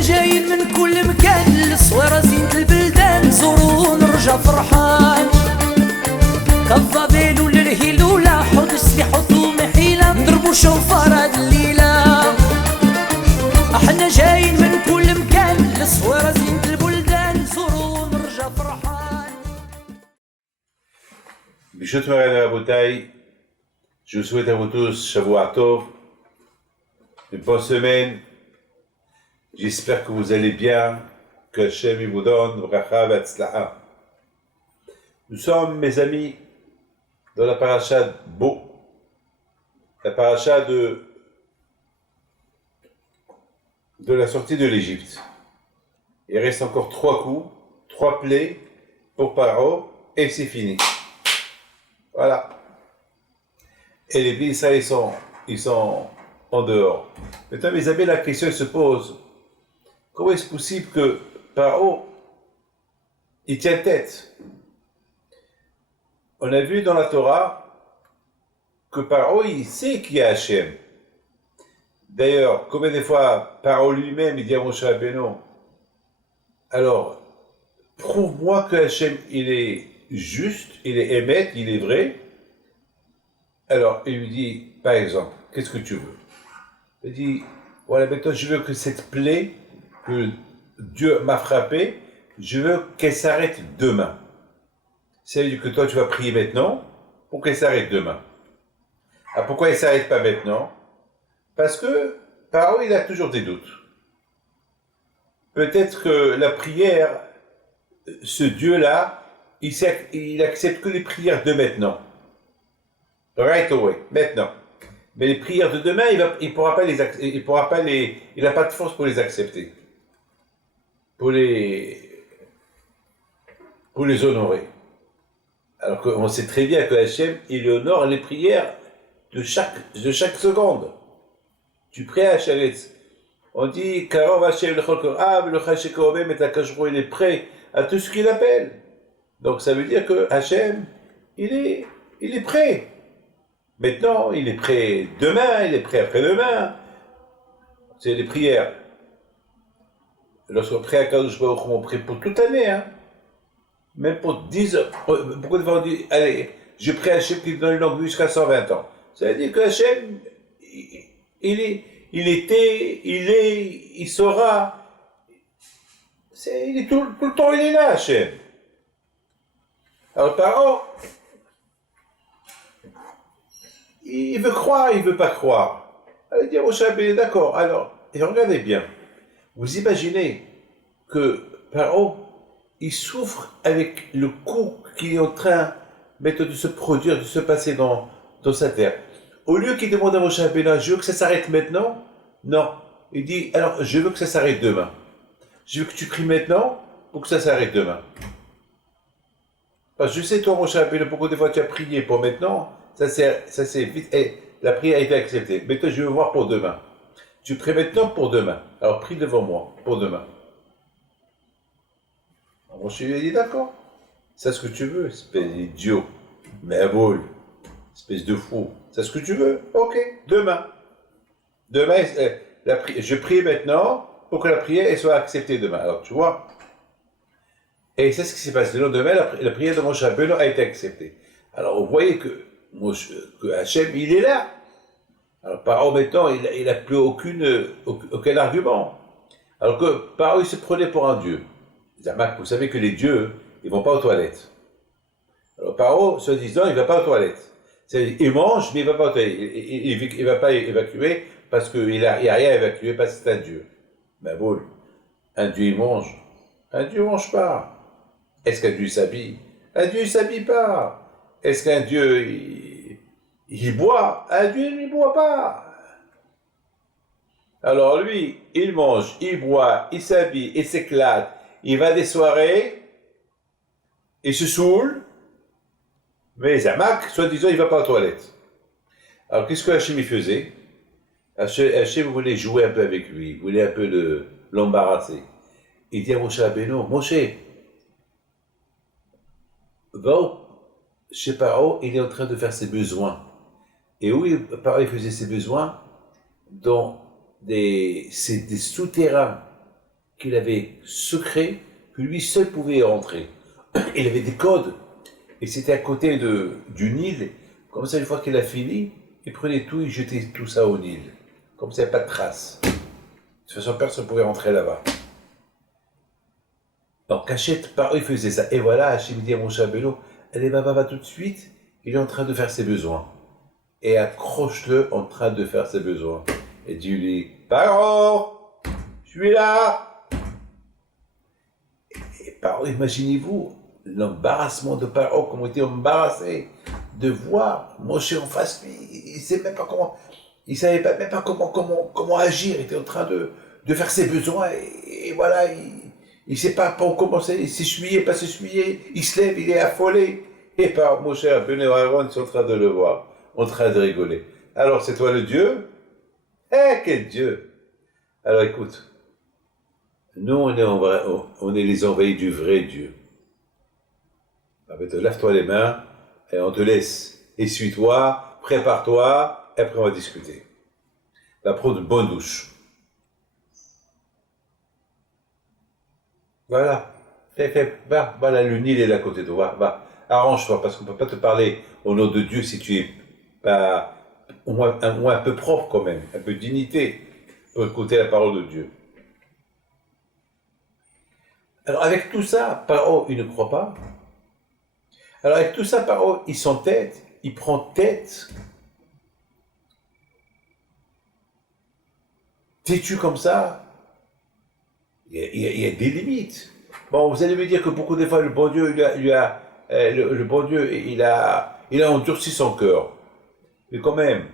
احنا جايين من كل مكان، الصويرة زينة البلدان، نزورو ونرجع فرحان. كالظبيل والرهيلولة، حوض السلاح وثوم حيلة، نضربو شوفار هاد الليلة. احنا جايين من كل مكان، الصويرة زينة البلدان، نزورو ونرجع فرحان. Bishut Moran Rabotai, je vous souhaite à vous tous Shavuot Tov, une bonne semaine. J'espère que vous allez bien, que Hashem vous donne bracha v'atzlaha. Nous sommes, mes amis, dans la paracha Bo, la paracha de la sortie de l'Égypte. Il reste encore 3 coups, 3 plaies pour Paro, et c'est fini. Voilà. Et les Bnei Israël, ils sont en dehors. Maintenant, mes amis, la question se pose. Comment est-ce possible que Paro, il tient tête? On a vu dans la Torah que Paro, il sait qui est Hachem. D'ailleurs, combien de fois Paro lui-même, il dit à Moshe Rabbeinu, alors, prouve-moi que Hachem, il est juste, il est émet, il est vrai. Alors, il lui dit, par exemple, qu'est-ce que tu veux? Il dit, voilà, maintenant, je veux que cette plaie que Dieu m'a frappée, je veux qu'elle s'arrête demain. Ça veut dire que toi, tu vas prier maintenant pour qu'elle s'arrête demain. Alors, pourquoi elle ne s'arrête pas maintenant? Parce que, Paro, il a toujours des doutes. Peut-être que la prière, ce Dieu-là, il accepte que les prières de maintenant. Right away, maintenant. Mais les prières de demain, il pourra pas les, il n'a pas de force pour les accepter. Pour les honorer. Alors qu'on sait très bien que Hachem, il honore les prières de chaque seconde. Tu pries à Hachem. On dit, Karov Hachem l'chol korab, le Hachem korobem et la kajro, il est prêt à tout ce qu'il appelle. Donc ça veut dire que Hachem, il est prêt. Maintenant, il est prêt demain, il est prêt après-demain. C'est les prières. Lorsqu'on prie à Kadosh Baruch Hu, on prie pour toute l'année. Hein. Même pour 10 ans. Beaucoup de fois on dit, allez, je prie à Hachem qui donne une longue vie jusqu'à 120 ans. Ça veut dire que Hachem, il saura. Il est tout le temps, il est là, Hachem. Alors, Paro, il veut croire, il ne veut pas croire. Alors, il dit, Moshe Rabbeinu, d'accord, alors, et regardez bien, vous imaginez que Paro, il souffre avec le coup qui est en train de se produire, de se passer dans sa terre. Au lieu qu'il demande à Moshe Rabbeinu, je veux que ça s'arrête maintenant, non. Il dit, alors, je veux que ça s'arrête demain. Je veux que tu pries maintenant pour que ça s'arrête demain. Parce que je sais, toi, mon cher Rabbeinu, pourquoi des fois tu as prié pour maintenant, ça c'est vite, la prière a été acceptée. Mais toi, je veux voir pour demain. Tu pries maintenant pour demain. Alors, prie devant moi, pour demain. Mon cher lui a dit, d'accord. C'est ce que tu veux, espèce d'idiot. Mais à boule, espèce de fou. C'est ce que tu veux? Ok, demain. Demain, je prie maintenant pour que la prière elle soit acceptée demain. Alors, tu vois. Et c'est ce qui s'est passé. Le lendemain, la prière de Moshe Rabbeinu a été acceptée. Alors, vous voyez que Hachem, il est là. Alors, Paro, maintenant, il n'a plus aucun argument. Alors que Paro, il se prenait pour un dieu. Zamak, vous savez que les dieux, ils ne vont pas aux toilettes. Alors, Paro, soi-disant, il ne va pas aux toilettes. C'est-à-dire, il mange, mais il ne va pas aux toilettes. Il ne va pas évacuer parce qu'il n'y a rien à évacuer, parce que c'est un dieu. Mais bon, un dieu, il mange. Un dieu ne mange pas. Est-ce qu'un Dieu s'habille? Un Dieu ne s'habille pas. Est-ce qu'un Dieu, il boit? Un Dieu ne boit pas. Alors lui, il mange, il boit, il s'habille, il s'éclate, il va des soirées, il se saoule, mais Zamak, soi-disant, il ne va pas aux toilettes. Alors qu'est-ce que Hachem faisait? Hachem voulait jouer un peu avec lui, il voulait un peu l'embarrasser. Il dit à Moshe Rabbeinu, Moshe, va chez Paro, il est en train de faire ses besoins. Et où Paro il faisait ses besoins? Dans des souterrains qu'il avait secret, que lui seul pouvait y rentrer. Il avait des codes, et c'était à côté du Nil. Comme ça, une fois qu'il a fini, il prenait tout, il jetait tout ça au Nil. Comme ça, il n'y a pas de traces. De toute façon, personne ne pouvait rentrer là-bas. En cachette, Paro, il faisait ça. Et voilà, Hachem dit à Moshe Rabbeinu, allez, va tout de suite, il est en train de faire ses besoins. Et accroche-le en train de faire ses besoins. Et dis-lui, Paro, je suis là. Et Paro, imaginez-vous l'embarrassement de Paro, comment il était embarrassé de voir Moshe en face, lui, il ne savait même pas comment, il savait même pas comment agir, il était en train de faire ses besoins, et voilà, il ne sait pas comment s'essuyer, pas s'essuyer, il se lève, il est affolé, et par Moshe, Rabbeinu et Aaron sont en train de le voir, en train de rigoler. Alors, c'est toi le Dieu? Eh, quel Dieu! Alors, écoute, nous, on est les envahis du vrai Dieu. Lave-toi les mains, et on te laisse. Essuie-toi, prépare-toi, et après on va discuter. Va prendre une bonne douche. Voilà. Va, là, le Nil est là à côté de toi. Va. Arrange-toi, parce qu'on ne peut pas te parler au nom de Dieu si tu es pas, au moins un peu propre quand même, un peu de dignité pour écouter la parole de Dieu. Alors avec tout ça, Paro, il ne croit pas. Alors avec tout ça, Paro, il s'entête, il prend tête. Têtu comme ça, il y a des limites. Bon, vous allez me dire que beaucoup de fois, le bon Dieu, le bon Dieu, il a endurci son cœur. Mais quand même,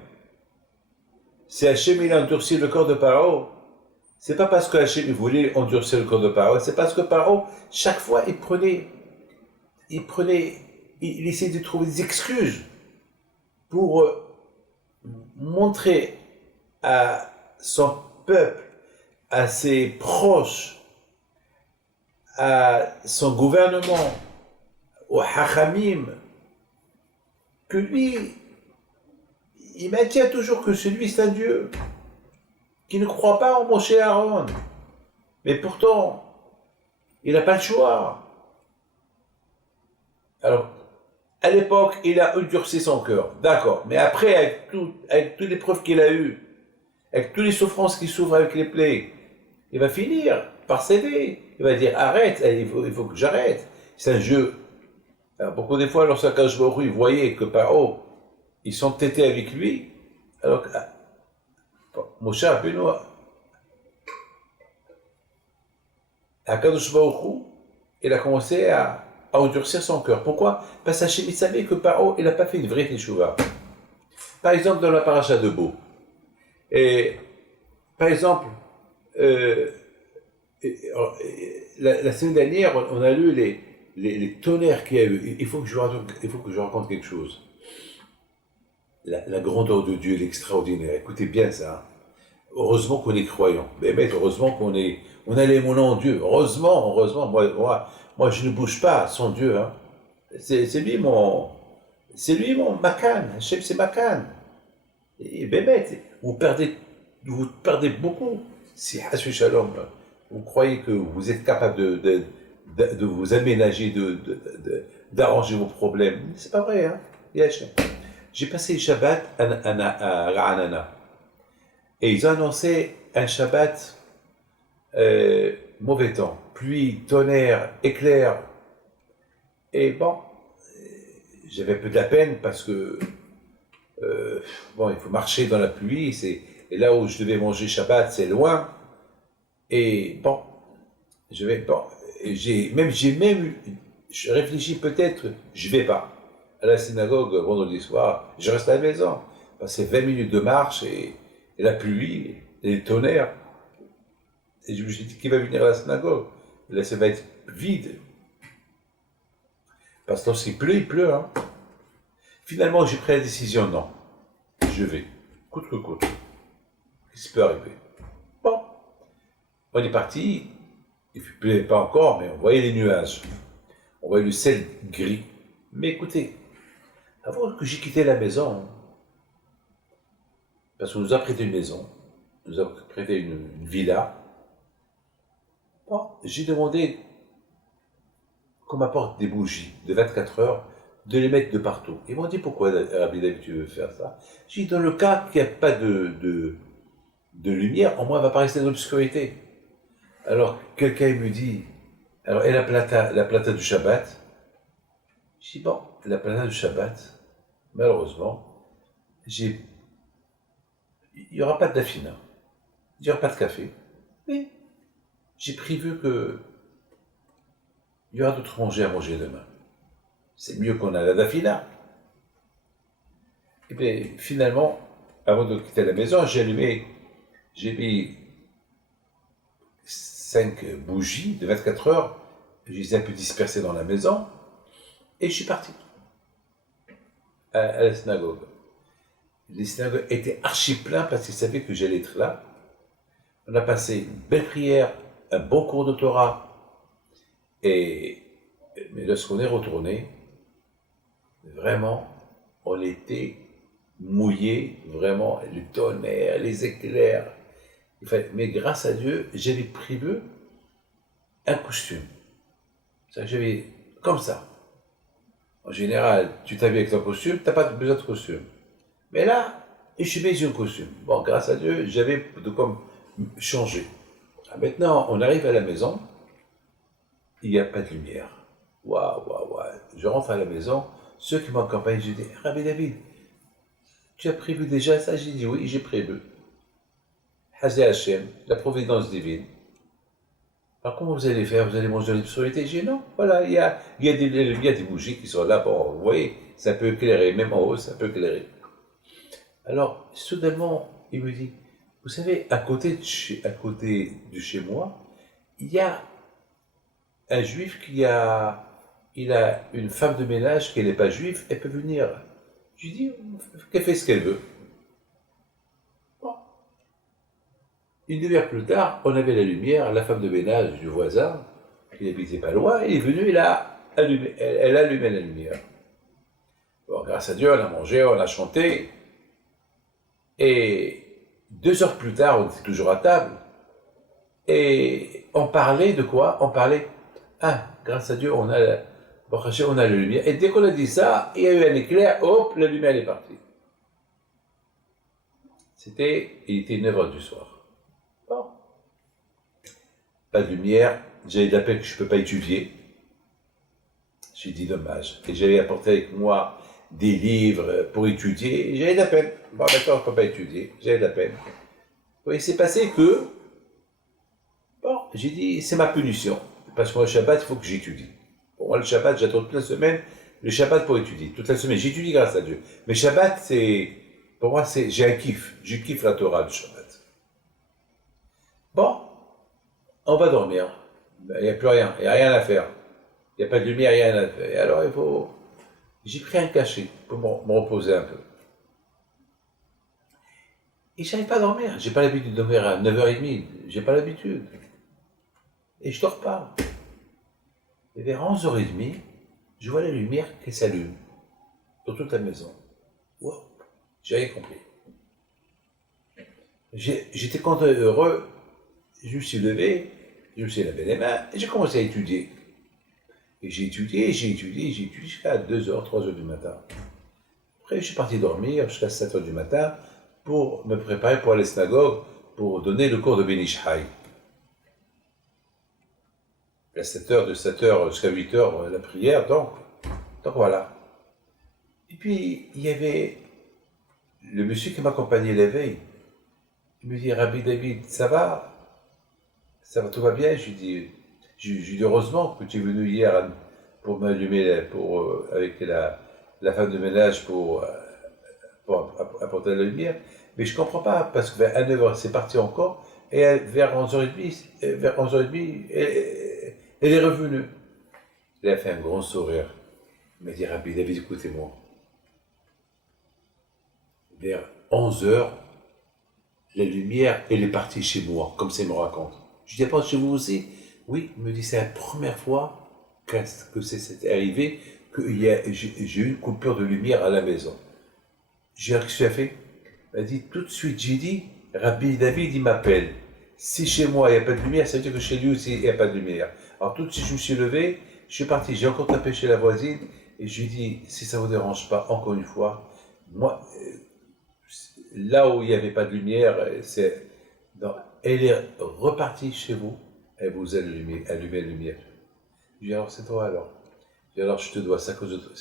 si Hachem, il a endurci le corps de Paro, c'est pas parce que Hachem voulait endurcir le corps de Paro, c'est parce que Paro, chaque fois, il essayait de trouver des excuses pour montrer à son peuple, à ses proches, à son gouvernement, au Hachamim, que lui, il maintient toujours que celui c'est un Dieu, qui ne croit pas en Moshe et Aaron. Mais pourtant, il n'a pas le choix. Alors, à l'époque, il a endurci son cœur, d'accord. Mais après, avec toutes les preuves qu'il a eues, avec toutes les souffrances qu'il souffre avec les plaies, il va finir par céder. Il va dire, arrête, il faut que j'arrête. C'est un jeu. Alors, beaucoup de fois, lorsqu'Akadosh Baruch Hu, il voyait que Paro, ils s'entêtaient avec lui, alors que Moshe Rabbeinu, Akadosh Baruch Hu, il a commencé à endurcir son cœur. Pourquoi? Parce qu'Hachem savait que Paro, il n'a pas fait une vraie teshuva. Par exemple, dans la paracha de Bo. Et, par exemple, la semaine dernière, on a lu les tonnerres qu'il y a eu. Il faut que je raconte quelque chose. La grandeur de Dieu, l'extraordinaire. Écoutez bien ça. Heureusement qu'on est croyant. Mais heureusement qu'on a les mots en Dieu. Heureusement. Moi, je ne bouge pas sans Dieu. Hein. C'est lui mon makan. Hachem, c'est makan. Et vous perdez beaucoup. Si Hashu Shalom, vous croyez que vous êtes capable de vous aménager, d'arranger vos problèmes. C'est pas vrai, hein. J'ai passé le Shabbat à Ra'anana. Et ils ont annoncé un Shabbat mauvais temps. Pluie, tonnerre, éclair. Et bon, j'avais un peu de la peine parce que il faut marcher dans la pluie. Et là où je devais manger Shabbat, c'est loin. Et bon, j'ai réfléchi peut-être, je vais pas à la synagogue vendredi soir, je reste à la maison. C'est 20 minutes de marche et la pluie, et les tonnerres. Et je me suis dit, qui va venir à la synagogue? Là, ça va être vide. Parce que lorsqu'il pleut, il pleut. Hein. Finalement, j'ai pris la décision, non. Je vais, coûte que coûte. Qu'est-ce qui peut arriver? Bon, on est parti. Il ne pleuvait pas encore, mais on voyait les nuages. On voyait le ciel gris. Mais écoutez, avant que j'ai quitté la maison, parce qu'on nous a prêté une maison, nous a prêté une villa, Bon, j'ai demandé qu'on m'apporte des bougies de 24 heures, de les mettre de partout. Ils m'ont dit pourquoi, Rabbi David, tu veux faire ça? J'ai dit dans le cas qu'il n'y a pas de lumière, au moins elle ne va pas rester dans l'obscurité. Alors quelqu'un me dit, alors et la plata du Shabbat? Je dis bon, la plata du Shabbat, malheureusement, il n'y aura pas de dafina, il n'y aura pas de café, mais j'ai prévu que il y aura d'autres à manger demain. C'est mieux qu'on a la dafina. Et bien, finalement, avant de quitter la maison, j'ai mis 5 bougies de 24 heures, je les ai un peu dispersées dans la maison, et je suis parti à la synagogue. Les synagogues étaient archi pleins parce qu'ils savaient que j'allais être là. On a passé une belle prière, un bon cours de Torah, mais lorsqu'on est retourné, vraiment, on était mouillé, vraiment, le tonnerre, les éclairs. Mais grâce à Dieu, j'avais prévu un costume. J'avais comme ça. En général, tu t'habilles avec ton costume, tu n'as pas besoin de costume. Mais là, je suis mis un costume. Bon, grâce à Dieu, j'avais de quoi changer. Maintenant, on arrive à la maison, il n'y a pas de lumière. Waouh, waouh, waouh. Je rentre à la maison, ceux qui m'accompagnent, je dis, Rabbi David, tu as prévu déjà ça? J'ai dit oui, j'ai prévu. Hazé Hachem, la providence divine. Alors comment vous allez faire? Vous allez manger de l'obscurité? J'ai dit non, voilà, il y a des bougies qui sont là, bon, vous voyez, ça peut éclairer, même en haut, ça peut éclairer. Alors, soudainement, il me dit, vous savez, à côté de chez moi, il y a un juif il a une femme de ménage qui n'est pas juive, elle peut venir. Je lui dis, qu'elle fait ce qu'elle veut. Bon. Une demi-heure plus tard, on avait la lumière, la femme de ménage du voisin, qui n'habitait pas loin, elle est venue, elle a allumé la lumière. Bon, grâce à Dieu, on a mangé, on a chanté, et 2 heures plus tard, on était toujours à table, et on parlait de quoi? On parlait, grâce à Dieu, on a la lumière. Et dès qu'on a dit ça, il y a eu un éclair, hop, la lumière est partie. Il était 9 heures du soir. Bon. Pas de lumière, j'avais de la peine que je ne peux pas étudier. J'ai dit dommage. Et j'avais apporté avec moi des livres pour étudier, et j'avais de la peine. Bon, maintenant, on ne peut pas étudier, j'avais de la peine. Oui, il s'est passé que, bon, j'ai dit, c'est ma punition. Parce que moi, le Shabbat, il faut que j'étudie. Pour moi, le Shabbat, j'attends toute la semaine le Shabbat pour étudier. Toute la semaine, j'étudie grâce à Dieu. Mais Shabbat, pour moi, j'ai un kiff. Je kiffe la Torah du Shabbat. Bon, on va dormir. Il n'y a plus rien. Il n'y a rien à faire. Il n'y a pas de lumière, il n'y a rien à faire. Et alors, j'ai pris un cachet pour me reposer un peu. Et je n'arrive pas à dormir. Je n'ai pas l'habitude de dormir à 9h30. Je n'ai pas l'habitude. Et je ne dors pas. Et vers 11h30, je vois la lumière qui s'allume dans toute la maison. Wow, j'ai rien compris. J'étais content et heureux. Je me suis levé, je me suis lavé les mains et j'ai commencé à étudier. Et j'ai étudié jusqu'à 2h, 3h du matin. Après, je suis parti dormir jusqu'à 7h du matin pour me préparer pour aller à la synagogue pour donner le cours de Ben Ish Chai. À 7h, de 7h jusqu'à 8h, la prière, donc voilà. Et puis, il y avait le monsieur qui m'accompagnait la veille. Il me dit, Rabbi David, ça va, tout va bien? Je lui dis, heureusement que tu es venu hier pour m'allumer, avec la femme de ménage pour apporter la lumière. Mais je ne comprends pas, parce que vers 9h, c'est parti encore, et vers 11h30, elle est revenue. Elle a fait un grand sourire. Il m'a dit, Rabbi David, écoutez-moi. Vers 11h, la lumière, elle est partie chez moi, comme ça il me raconte. Je dis, pas chez vous aussi? Oui, il me dit, c'est la première fois que c'est arrivé que j'ai eu une coupure de lumière à la maison. J'ai dit, qu'est-ce que tu as fait? Elle dit, tout de suite, j'ai dit, Rabbi David, il m'appelle. si chez moi il n'y a pas de lumière, ça veut dire que chez lui aussi il n'y a pas de lumière. Alors tout de suite je me suis levé, je suis parti, j'ai encore tapé chez la voisine et je lui ai dit, si ça ne vous dérange pas, encore une fois, moi, là où il n'y avait pas de lumière, elle est repartie chez vous, elle vous a allumé la lumière. Je lui ai dit, alors c'est toi alors. Je lui ai dit, alors je te dois, c'est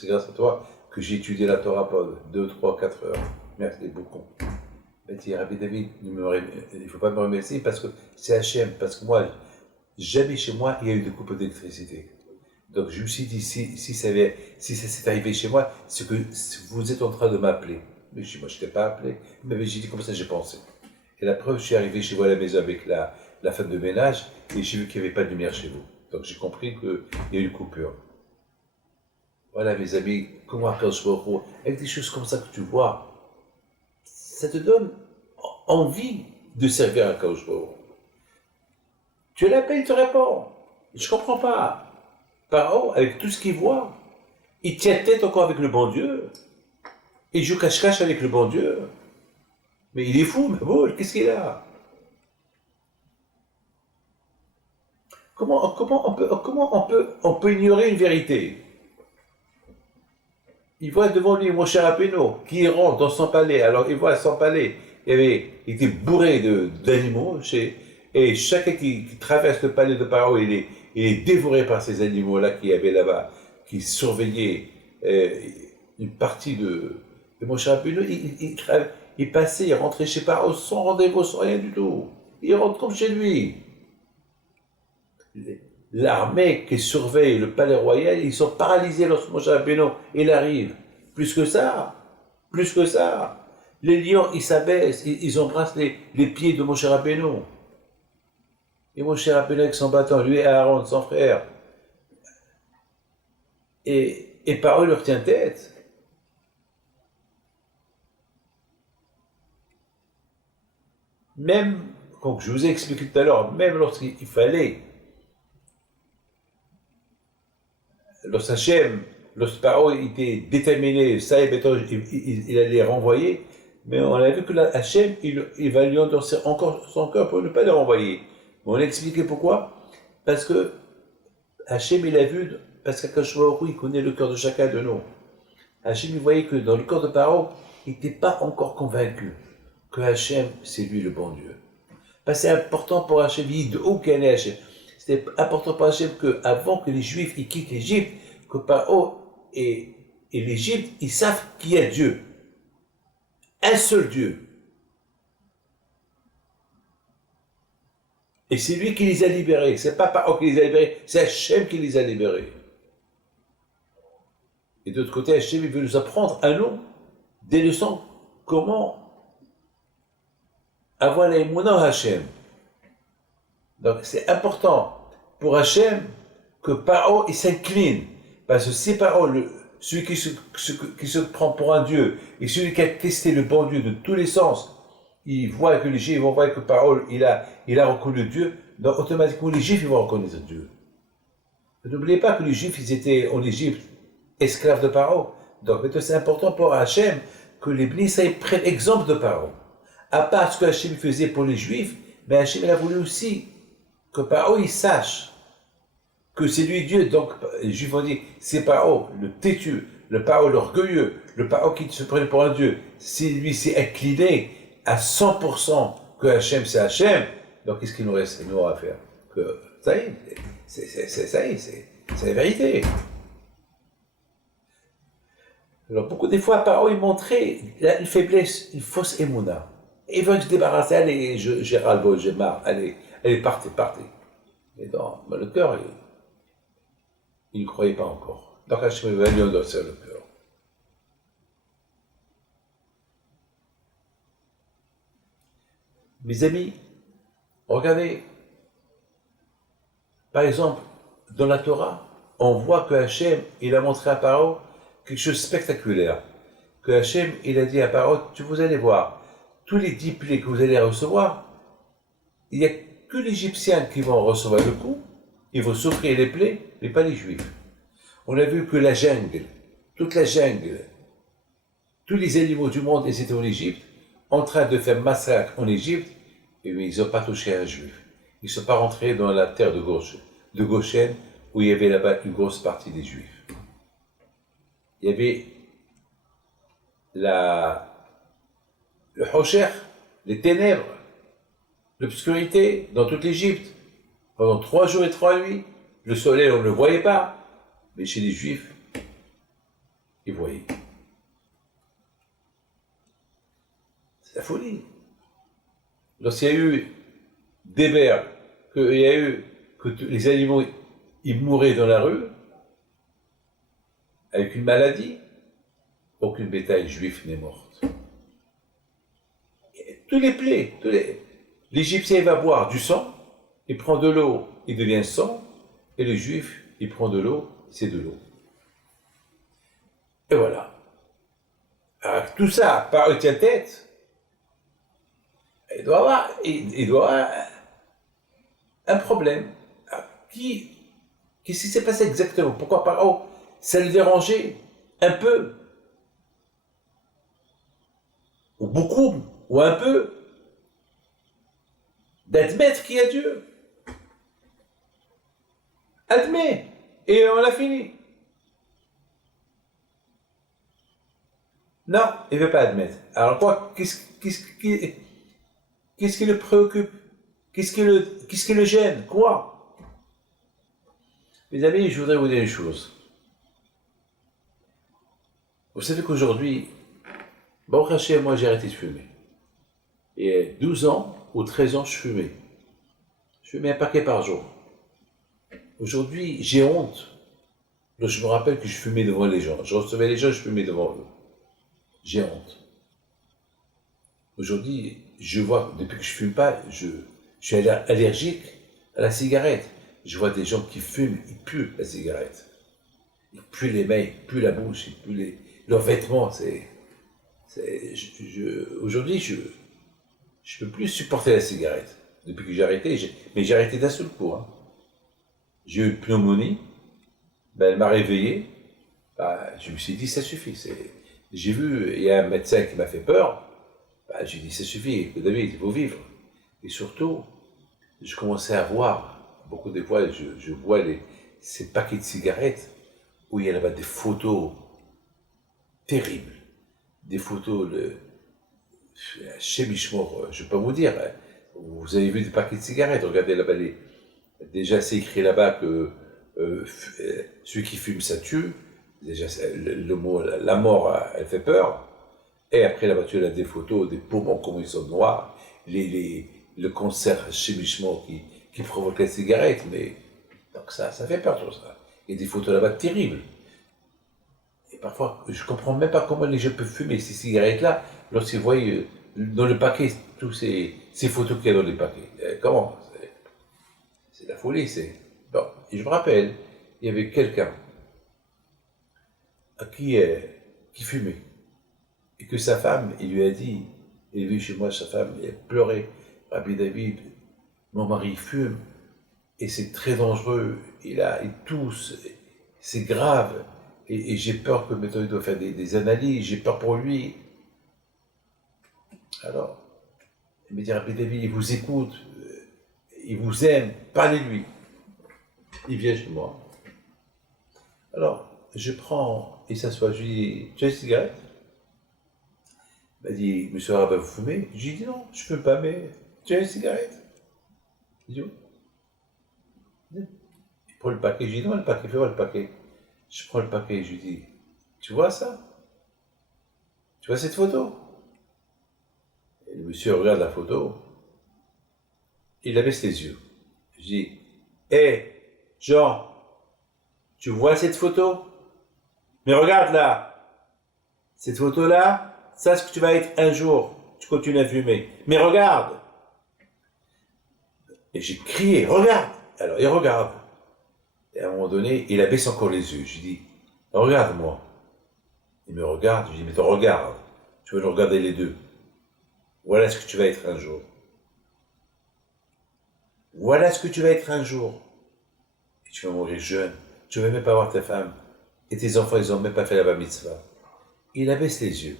grâce à toi que j'ai étudié la Torah pendant 2, 3, 4 heures. Merci beaucoup. Il dit, Rabbi David, il ne faut pas me remercier parce que c'est Hachem, parce que moi, jamais chez moi, il y a eu de coupe d'électricité. Donc je me suis dit, si ça s'est arrivé chez moi, c'est que vous êtes en train de m'appeler. Mais je dis, moi je ne t'ai pas appelé. Mais j'ai dit, comme ça j'ai pensé. Et la preuve, je suis arrivé chez vous à la maison avec la femme de ménage et j'ai vu qu'il n'y avait pas de lumière chez vous. Donc j'ai compris qu'il y a eu une coupure. Voilà mes amis, comment avec des choses comme ça que tu vois, ça te donne envie de servir à Kadosh Baruch Hu. Tu l'appelles, il te répond. Je ne comprends pas. Paro, avec tout ce qu'il voit, il tient tête encore avec le bon Dieu. Il joue cache-cache avec le bon Dieu. Mais il est fou, mais bon, qu'est-ce qu'il a? Comment on peut ignorer une vérité? Il voit devant lui Moshe Rabbeinu qui rentre dans son palais. Alors il voit son palais, il était bourré d'animaux. Et chacun qui traverse le palais de Paro, il est dévoré par ces animaux-là qui avaient là-bas, qui surveillaient une partie de Moshe Rabbeinu. Il passait, il rentrait chez Paro sans rendez-vous, sans rien du tout. Il rentre comme chez lui. L'armée qui surveille le palais royal, ils sont paralysés lorsque Moshe Rabbeinu il arrive. Plus que ça. Les lions, ils s'abaissent, ils embrassent les pieds de Moshe Rabbeinu. Et Moshe Rabbeinu avec son bâton, lui et Aaron, son frère. Et Paro leur tient tête. Même, comme je vous ai expliqué tout à l'heure, même lorsqu'il fallait, lorsque Paro était déterminé, ça et béton, il allait les renvoyer, mais on a vu que Hachem, il va lui endurcir encore son cœur pour ne pas les renvoyer. Mais on a expliqué pourquoi. Parce que Hachem, il a vu, parce qu'Akadosh Baruch Hu, il connaît le cœur de chacun de nous. Hachem, il voyait que dans le cœur de Paro, il n'était pas encore convaincu que Hachem, c'est lui le bon Dieu. Parce que c'est important pour Hachem, il dit de où qu'elle est Hachem. C'était important pour Hachem qu'avant que les Juifs ils quittent l'Égypte, que Paro et l'Égypte, ils savent qu'il y a Dieu. Un seul Dieu. Et c'est lui qui les a libérés. C'est pas Paro qui les a libérés, c'est Hachem qui les a libérés. Et de l'autre côté, Hachem, il veut nous apprendre à nous des leçons. Comment avoir la émouna Hachem. Donc c'est important pour Hachem que Paro il s'incline. Parce que si Paro, celui qui se prend pour un Dieu, et celui qui a testé le bon Dieu de tous les sens, il voit que les Juifs vont voir que Paro il a reconnu Dieu, donc automatiquement les Juifs ils vont reconnaître Dieu. N'oubliez pas que les Juifs ils étaient en Égypte esclaves de Paro. Donc c'est important pour Hachem que les Bnei Israël prennent exemple de Paro. À part ce que Hachem faisait pour les Juifs, mais Hachem il a voulu aussi que Paro il sache que c'est lui Dieu. Donc les Juifs ont dit, c'est Paro le têtu, le Paro l'orgueilleux, le Paro qui se prenait pour un Dieu. Si lui s'est incliné à 100% que Hachem c'est Hachem, donc qu'est-ce qu'il nous reste nous à faire? Que ça y est, c'est la vérité. Alors beaucoup des fois Paro il montrait une faiblesse, une fausse émouna. Et il veut se débarrasser, allez, j'ai ras-le-bol, j'ai marre, allez, partez. Et dans le cœur, il ne croyait pas encore. Donc Hachem va lui endosser le cœur. Mes amis, regardez, par exemple, dans la Torah, on voit que Hachem, il a montré à Paro quelque chose de spectaculaire. Que Hachem, il a dit à Paro, vous allez voir, tous les 10 plaies que vous allez recevoir, il n'y a que les Égyptiens qui vont recevoir le coup, ils vont souffrir les plaies, mais pas les Juifs. On a vu que la jungle, toute la jungle, tous les animaux du monde, ils étaient en Égypte, en train de faire massacre en Égypte, mais ils n'ont pas touché un juif. Ils ne sont pas rentrés dans la terre de Goshen, où il y avait là-bas une grosse partie des juifs. Il y avait le Hosher, les ténèbres, l'obscurité dans toute l'Égypte. Pendant 3 jours et 3 nuits, le soleil, on ne le voyait pas. Mais chez les Juifs, ils voyaient. C'est la folie. Lorsqu'il y a eu des vers, que les animaux ils mouraient dans la rue, avec une maladie, aucune bétail juif n'est morte. Tous les plaies, l'Égyptien va boire du sang, il prend de l'eau, il devient sang, et le juif, il prend de l'eau, c'est de l'eau. Et voilà. Alors, tout ça, par une tête, il doit avoir un problème. Alors, qu'est-ce qui s'est passé exactement? Pourquoi Paro, ça le dérangeait un peu, ou beaucoup, ou un peu, d'admettre qu'il y a Dieu. Admets, et on a fini. Non, il ne veut pas admettre. Alors quoi, qu'est-ce qui le préoccupe? Qu'est-ce qui le gêne? Quoi? Mes amis, je voudrais vous dire une chose. Vous savez qu'aujourd'hui, Baruch Hashem, moi j'ai arrêté de fumer. Et 12 ans ou 13 ans, je fumais. Je fumais un paquet par jour. Aujourd'hui, j'ai honte. Donc, je me rappelle que je fumais devant les gens. Je recevais les gens, je fumais devant eux. J'ai honte. Aujourd'hui, je vois, depuis que je fume pas, je suis allergique à la cigarette. Je vois des gens qui fument, ils puent la cigarette. Ils puent les mains, ils puent la bouche, ils puent leurs vêtements. Aujourd'hui, je ne peux plus supporter la cigarette. Depuis que j'ai arrêté, mais j'ai arrêté d'un seul coup. Hein. J'ai eu une pneumonie, ben, elle m'a réveillé, ben, je me suis dit ça suffit. J'ai vu, il y a un médecin qui m'a fait peur, ben, j'ai dit ça suffit, David, il faut vivre. Et surtout, je commençais à voir, beaucoup de fois, je vois ces paquets de cigarettes où il y a là-bas des photos terribles, des photos chez Michemort, je ne vais pas vous dire, hein. Vous avez vu des paquets de cigarettes, regardez là-bas, déjà c'est écrit là-bas que celui qui fume ça tue, déjà le mot, la mort, elle fait peur, et après là-bas tu as des photos, des poumons comme ils sont noirs, le cancer chimiquement qui provoque la cigarette, mais donc ça fait peur tout ça. Il y a des photos là-bas terribles. Et parfois, je ne comprends même pas comment les gens peuvent fumer ces cigarettes-là lorsqu'ils voient dans le paquet tous ces photos qu'il y a dans les paquets. Comment? C'est la folie, c'est... Bon, et je me rappelle, il y avait quelqu'un qui fumait, et que sa femme, il lui a dit, il est venu chez moi, sa femme, elle pleurait, Rabbi David, mon mari fume, et c'est très dangereux, il tousse, c'est grave, et j'ai peur que maintenant il doit faire des analyses, j'ai peur pour lui. Alors, il me dit, Rabbi David, il vous écoute, il vous aime, parlez-lui. Il vient chez moi. Alors, je prends, il s'assoit, je lui dis, tu as une cigarette? Il m'a dit, monsieur Rabat, vous fumez? Je lui dis, non, je ne fume pas, mais tu as une cigarette? Il dit, oui. Il prend le paquet, je lui dis, non, le paquet, fais voir le paquet. Je prends le paquet, je lui dis, tu vois ça? Tu vois cette photo? Et le monsieur regarde la photo, il abaisse les yeux. Je dis, hé, Jean, tu vois cette photo? Mais regarde là, cette photo-là, ça, ce que tu vas être un jour, tu continues à fumer. Mais regarde! Et j'ai crié, regarde! Alors il regarde. Et à un moment donné, il abaisse encore les yeux. Je lui dis, regarde-moi. Il me regarde, je lui dis, mais te regarde. Tu veux nous regarder les deux. Voilà ce que tu vas être un jour. Voilà ce que tu vas être un jour. Et tu vas mourir jeune. Tu ne vas même pas voir ta femme. Et tes enfants, ils n'ont même pas fait la bar mitzvah. Il abaisse les yeux.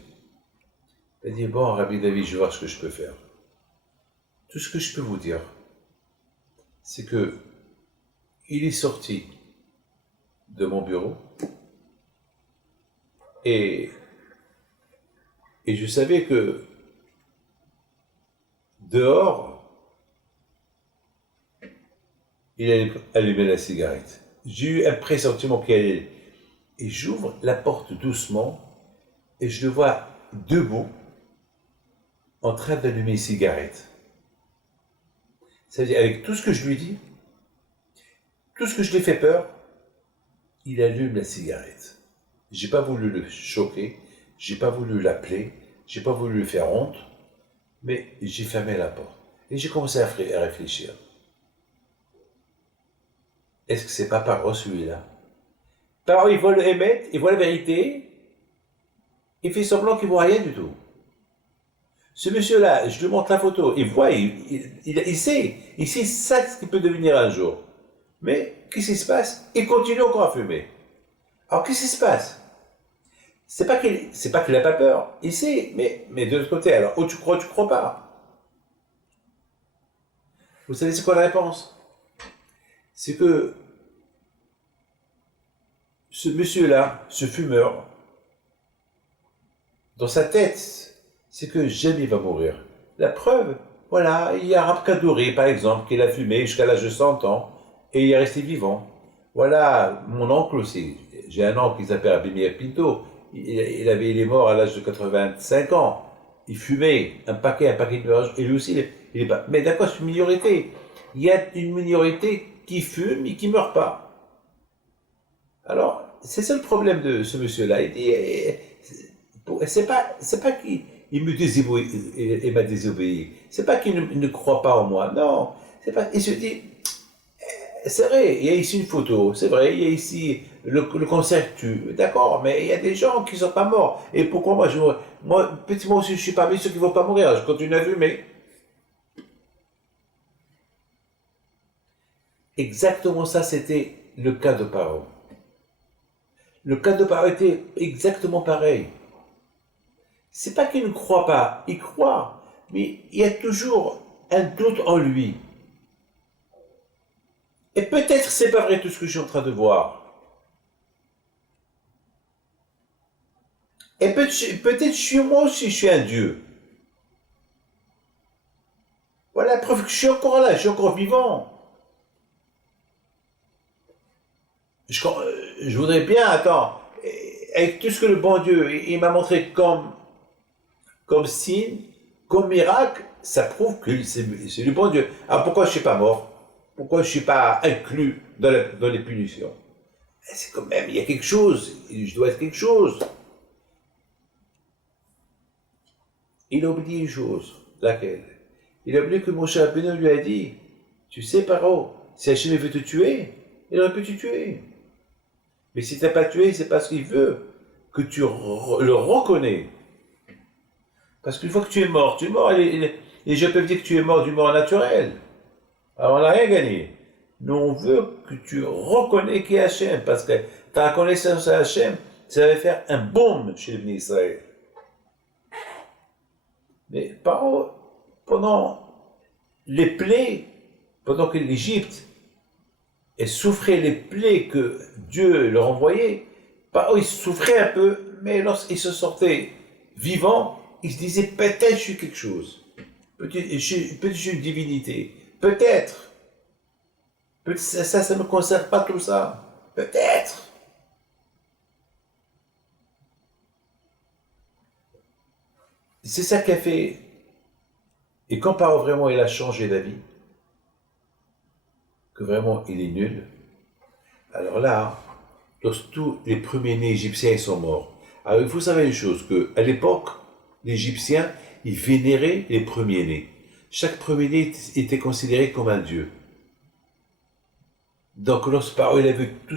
Il dit, bon, Rabbi David, je vais voir ce que je peux faire. Tout ce que je peux vous dire, c'est que il est sorti de mon bureau et, et je savais que dehors, il allait allumer la cigarette. J'ai eu un pressentiment qu'il allait. Et j'ouvre la porte doucement et je le vois debout en train d'allumer une cigarette. C'est-à-dire, avec tout ce que je lui dis, tout ce que je lui fais peur, il allume la cigarette. J'ai pas voulu le choquer, j'ai pas voulu l'appeler, j'ai pas voulu lui faire honte, mais j'ai fermé la porte. Et j'ai commencé à réfléchir. Est-ce que c'est pas Paro celui-là? Paro, il voit le émettre, il voit la vérité, il fait semblant qu'il voit rien du tout. Ce monsieur-là, je lui montre la photo, il voit, il sait ça ce qu'il peut devenir un jour. Mais qu'est-ce qui se passe? Il continue encore à fumer. Alors qu'est-ce qui se passe? C'est pas qu'il n'a pas peur, il sait, mais de l'autre côté, alors, tu crois pas. Vous savez c'est quoi la réponse? C'est que ce monsieur-là, ce fumeur, dans sa tête, c'est que jamais il va mourir. La preuve, voilà, il y a Rab Kadouri, par exemple, qui l'a fumé jusqu'à l'âge de 100 ans, et il est resté vivant. Voilà, mon oncle aussi, j'ai un oncle qui s'appelle Abimir Pinto, il est mort à l'âge de 85 ans, il fumait un paquet de beurre, et lui aussi, il est pas... Mais d'accord, c'est une minorité. Il y a une minorité qui fume et qui ne meurt pas. Alors, c'est ça le problème de ce monsieur-là. Il dit, c'est pas qu'il me désobéit, il m'a désobéi. C'est pas qu'il ne croit pas en moi. Non, c'est pas. Il se dit, c'est vrai, il y a ici une photo. C'est vrai, il y a ici le concert tue. D'accord, mais il y a des gens qui sont pas morts. Et pourquoi moi aussi, je suis parmi ceux qui vont pas mourir. Je continue à fumer. Exactement ça, c'était le cas de Paro. Le cas de Paro était exactement pareil. C'est pas qu'il ne croit pas, il croit, mais il y a toujours un doute en lui. Et peut-être c'est pas vrai tout ce que je suis en train de voir. Et peut-être moi aussi je suis un Dieu. Voilà la preuve que je suis encore là, je suis encore vivant. Je voudrais bien, attends, avec tout ce que le bon Dieu, il m'a montré comme signe, comme miracle, ça prouve que c'est le bon Dieu. Alors pourquoi je ne suis pas mort? Pourquoi je ne suis pas inclus dans les punitions? C'est quand même, il y a quelque chose, je dois être quelque chose. Il a oublié une chose, laquelle? Il a oublié que Moshe Rabbeinu lui a dit, tu sais Paro, si Hachem veut te tuer, il aurait pu te tuer. Mais si tu n'as pas tué, c'est parce qu'il veut que tu le reconnais. Parce qu'une fois que tu es mort, les gens peuvent dire que tu es mort d'une mort naturelle. Alors on n'a rien gagné. Nous, on veut que tu reconnais qui est Hachem, parce que ta reconnaissance à Hachem, ça va faire un boom chez les Israël. Mais pendant les plaies, pendant que l'Égypte et souffrait les plaies que Dieu leur envoyait, ils souffraient un peu, mais lorsqu'ils se sortaient vivants, ils se disaient peut-être je suis quelque chose, peut-être je suis une divinité, peut-être ça ne me concerne pas tout ça, peut-être. C'est ça qu'a fait, et quand Paro vraiment il a changé d'avis, que vraiment il est nul, alors là, lorsque tous les premiers-nés égyptiens sont morts. Alors il faut savoir une chose, qu'à l'époque, les Égyptiens, ils vénéraient les premiers-nés. Chaque premier-né était considéré comme un dieu. Donc lorsque Paro il a vu que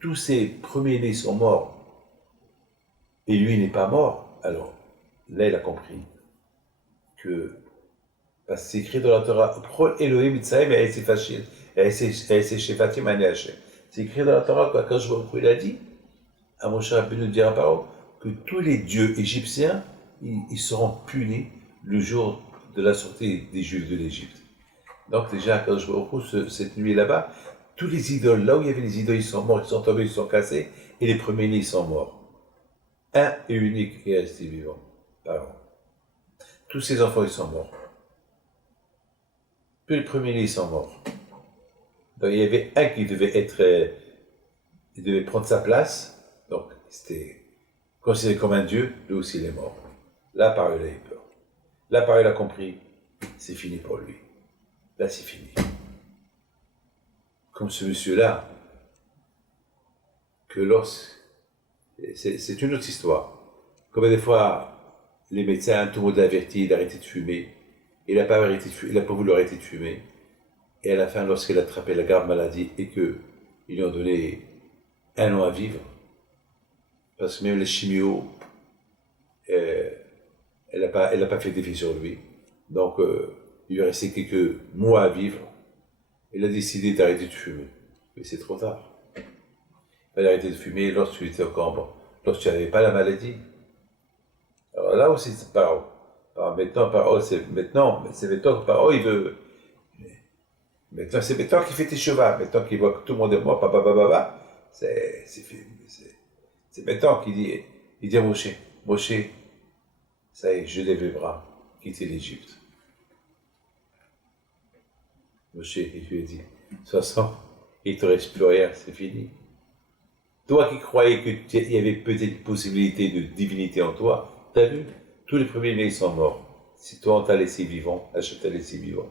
tous ces premiers-nés sont morts, et lui n'est pas mort, alors là il a compris que, parce que c'est écrit dans la Torah, Prol Elohim Mitzrayim et c'est facile. C'est écrit dans la Torah quand il a dit à Moshe Rabbeinu de dire à Paro que tous les dieux égyptiens ils seront punis le jour de la sortie des Juifs de l'Égypte. Donc déjà, quand je vois cette nuit là-bas, tous les idoles, là où il y avait les idoles, ils sont morts, ils sont tombés, ils sont cassés, et les premiers-nés, ils sont morts. Un et unique qui est resté vivant, par an. Tous ces enfants, ils sont morts. Puis les premiers-nés, ils sont morts. Donc il y avait un qui devait il devait prendre sa place, donc c'était considéré comme un dieu, lui aussi il est mort. Là, pareil, il a eu peur. Là, pareil, il a compris, c'est fini pour lui. Là, c'est fini. Comme ce monsieur-là, que c'est une autre histoire. Comme des fois, les médecins, tout le monde l'a averti d'arrêter de fumer. Il n'a pas voulu arrêter de fumer. Et à la fin, lorsqu'il a attrapé la grave maladie et qu'ils lui ont donné 1 an à vivre, parce que même les chimios, elle n'a pas fait d'effet sur lui. Donc, il lui restait quelques mois à vivre. Il a décidé d'arrêter de fumer. Mais c'est trop tard. Il fallait arrêter de fumer lorsque tu étais au camp, lorsque tu n'avais pas la maladie. Alors là aussi, c'est Paro. Alors maintenant, Paro, c'est maintenant que Paro, il veut. Maintenant, c'est maintenant qu'il fait tes chevaux. Maintenant qu'il voit que tout le monde est mort, c'est maintenant qu'il dit, il dit à Moshe, ça y est, je lève les bras, quittez l'Égypte. Moshe, il lui a dit, de toute façon, il ne te reste plus rien, c'est fini. Toi qui croyais qu'il y avait peut-être une possibilité de divinité en toi, t'as vu, tous les premiers-nés sont morts. Si toi on t'a laissé vivant, Hachem t'a laissé vivant.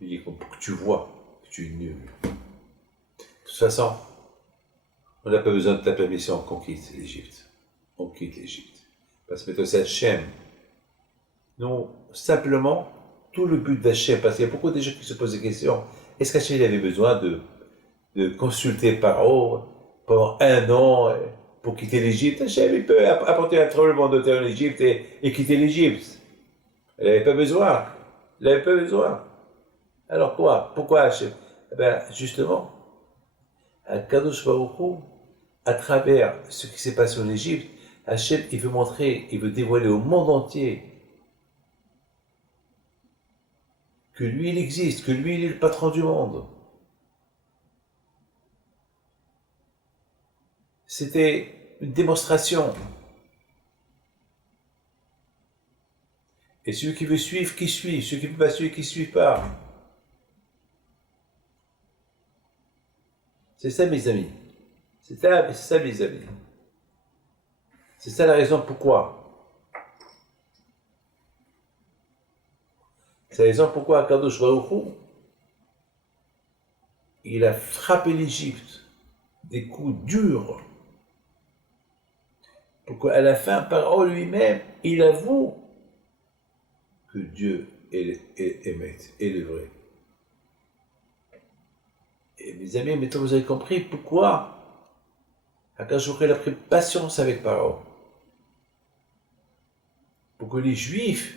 Il dit pour que tu vois que tu es nul. De toute façon, on n'a pas besoin de ta permission qu'on quitte l'Égypte. On quitte l'Égypte. Parce que c'est Hachem. Non, simplement, tout le but d'Hachem, parce qu'il y a beaucoup de gens qui se posent des questions. Est-ce qu'Hachem avait besoin de consulter Paro pendant 1 an pour quitter l'Égypte? Hachem, il peut apporter un tremblement de terre en Égypte et quitter l'Égypte. Il n'avait pas besoin. Il n'avait pas besoin. Alors quoi? Pourquoi Hachem? Eh bien, justement, à Kadosh Baruch Hu, à travers ce qui s'est passé en Égypte, Hachem, il veut montrer, il veut dévoiler au monde entier que lui, il existe, que lui, il est le patron du monde. C'était une démonstration. Et celui qui veut suivre, qui suit. Celui qui ne peut pas suivre, qui ne suit pas. C'est ça, mes amis. C'est ça, mes amis. C'est ça la raison pourquoi. C'est la raison pourquoi Akadosh Baruch Hu, il a frappé l'Égypte des coups durs. Pour qu'à la fin, par lui-même, il avoue que Dieu est le vrai. Et mes amis, maintenant vous avez compris pourquoi Akadosh Baruch Hu a pris patience avec Paro. Pour que les Juifs,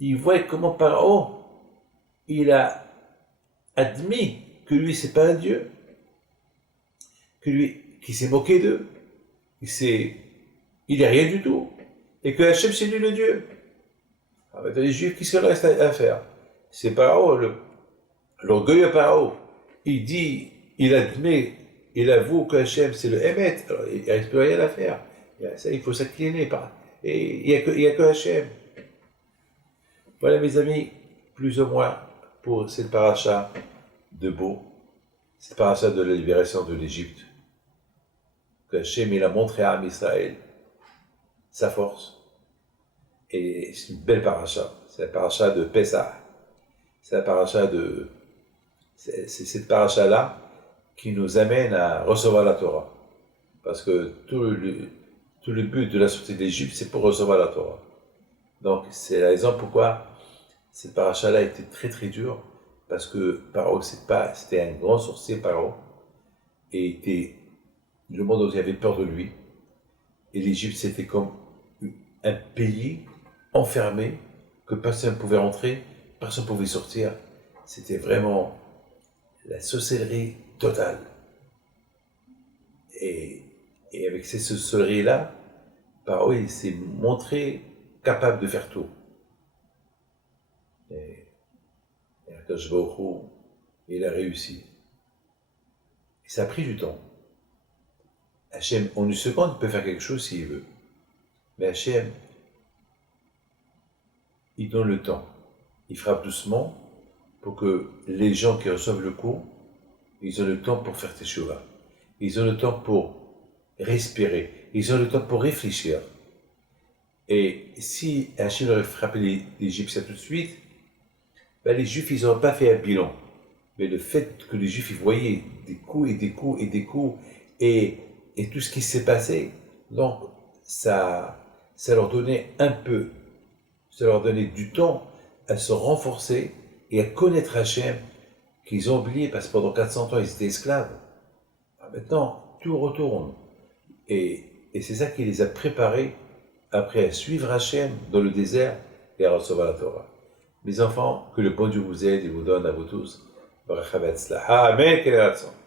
ils voient comment Paro, il a admis que lui, c'est pas un Dieu, qu'il s'est moqué d'eux, il est rien du tout, et que Hachem, c'est lui le Dieu. Alors maintenant, les Juifs, qu'est-ce qu'il reste à faire? C'est Paro, l'orgueilleux Paro, il dit, il admet, il avoue que Hachem, c'est le Hémet, alors il ne reste plus rien à faire. Ça, il faut s'incliner, et il n'y a que Hachem. Voilà mes amis, plus ou moins pour cette paracha de Beau, cette paracha de la libération de l'Égypte, que Hachem il a montré à Am Israël sa force. Et c'est une belle paracha, c'est la paracha de Pessah, c'est la paracha c'est cette paracha-là qui nous amène à recevoir la Torah. Parce que tout le but de la sortie d'Égypte, c'est pour recevoir la Torah. Donc c'est la raison pourquoi cette paracha-là était très très dure, parce que Paro, c'était un grand sorcier, Paro, et le monde entier avait peur de lui, et l'Égypte c'était comme un pays enfermé, que personne ne pouvait rentrer, personne ne pouvait sortir. C'était vraiment la sorcellerie totale. Et avec ces sorcelleries-là, Paro il s'est montré capable de faire tout. Akadosh Baruch Hu, il a réussi. Et ça a pris du temps. Hachem, en une seconde, il peut faire quelque chose s'il veut. Mais Hachem, il donne le temps. Il frappe doucement pour que les gens qui reçoivent le coup, ils ont le temps pour faire teshuva. Ils ont le temps pour respirer. Ils ont le temps pour réfléchir. Et si Hachem aurait frappé les Égyptiens tout de suite, ben les Juifs, ils n'auraient pas fait un bilan. Mais le fait que les Juifs, ils voyaient des coups et des coups et des coups, et tout ce qui s'est passé, donc ça leur donnait ça leur donnait du temps à se renforcer et à connaître Hachem, qu'ils ont oublié parce que pendant 400 ans, ils étaient esclaves. Maintenant, tout retourne. Et c'est ça qui les a préparés après à suivre Hachem dans le désert et à recevoir la Torah. Mes enfants, que le bon Dieu vous aide et vous donne à vous tous. Amen.